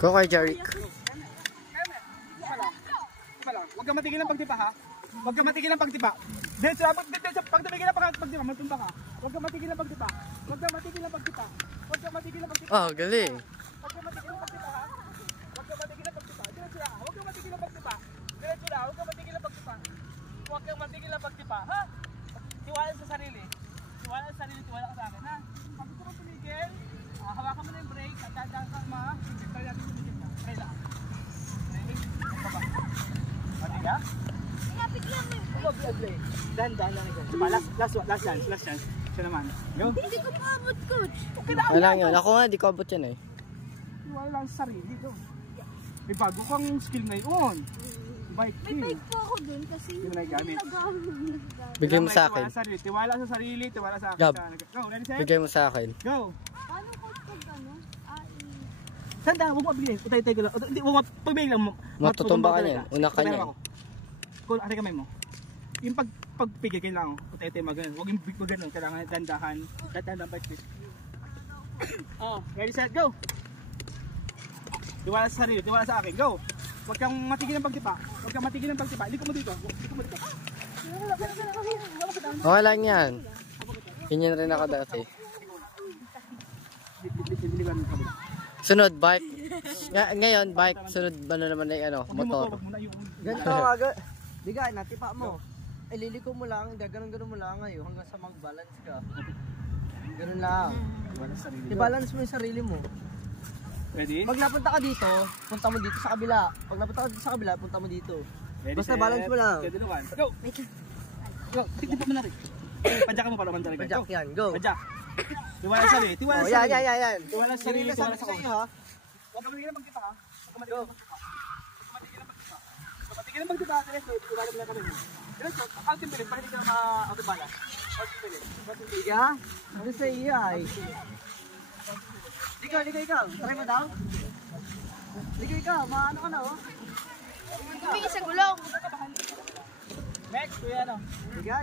Go kay Jeric. Huwag kang matigil ang pagtipa ha. Huwag kang matigil ang pagtipa. Diretso, pag tumigil ang pagtipa, matumba ka. Huwag kang matigil ang pagtipa. Huwag kang matigil ang pagtipa. Huwag kang matigil ang pagtipa. Oh, galing. Huwag kang matigil ang pagtipa ha. Huwag kang matigil ang pagtipa. Diretso lang. Huwag kang matigil ang pagtipa. Diretso lang. Huwag kang matigil ang pagtipa. Huwag kang matigil ang pagtipa ha. Tiwala sa sarili. Tiwala sa sarili, tiwala ka sa akin ha. Pag gusto mong tumigil, hawakan mo na yung brake at dadaan ka try natin tumigil ka. Try lang. Baba. Pati ka? Dan lang ikaw. Last chance. Siya naman. Go. Hindi ko pa abot, coach. Wala yun. Ako nga, di ko abot yan eh. Wala lang sa sarili. Go. May bago kang skill ngayon. Bike May bike po ako dun kasi hindi mo nagagamit. Bigay mo sa akin. Tiwala sa sarili, tiwala sa akin. Gab. Go, ready set? Bigay mo sa akin. Go. Paano coach pag ano? Sanda, huwag mo abilis. Utay-tay ko lang. Hindi, huwag mo. Pagbihin lang mo. Matutumba ka niyan. Una ka niyan. Kung ate kamay mo. Yung pagpigil kailangan utay-tay maganon. Huwag yung maganon. Kailangan dandahan. Dandahan bike fit. Oh, ready set, go. Tiwala sa sarili, tiwala sa akin. Go. Huwag kang matigil ng pagtipa. Huwag kang matigil ng pagtipa. Liko mo dito. Liko mo dito. Okay lang yan. Ganyan rin ako dati. Sunod, bike. Ngayon, bike. Sunod, ano naman na ano, motor. Ganito aga. Bigay, natipa mo. Ay, liliko mo lang. Ganun-ganun mo lang ngayon hanggang sa mag-balance ka. Ganun lang. I-balance mo yung sarili mo. Ready? Pag napunta ka dito, punta mo dito sa kabila. Pag napunta ka dito sa kabila, punta mo dito. Ready, Basta set. balance mo lang. Ready, go! Go! Tignan mo na rin. Padyak mo para man talaga. Padyak yan, go. Padyak. Tiwala sa sarili. Tiwala Oh, sa sarili. yan. Tiwala sa sarili. Tiwala sa iyo, ha? Huwag ka matigil ng pagtipa ha. Huwag ka matigil ng pagtipa. Huwag ka matigil ng pagtipa. Huwag ka matigil ng pagtipa. Tiwala mo na kami mo. Diretso, acting pilit para hindi ka ma-autobala. Acting pilit. Iga? Ano sa iyo ay? Ikaw. Try mo daw? Ikaw. Maano ka na, oh? Bigay sa gulong. Next, kuya ano? Iga?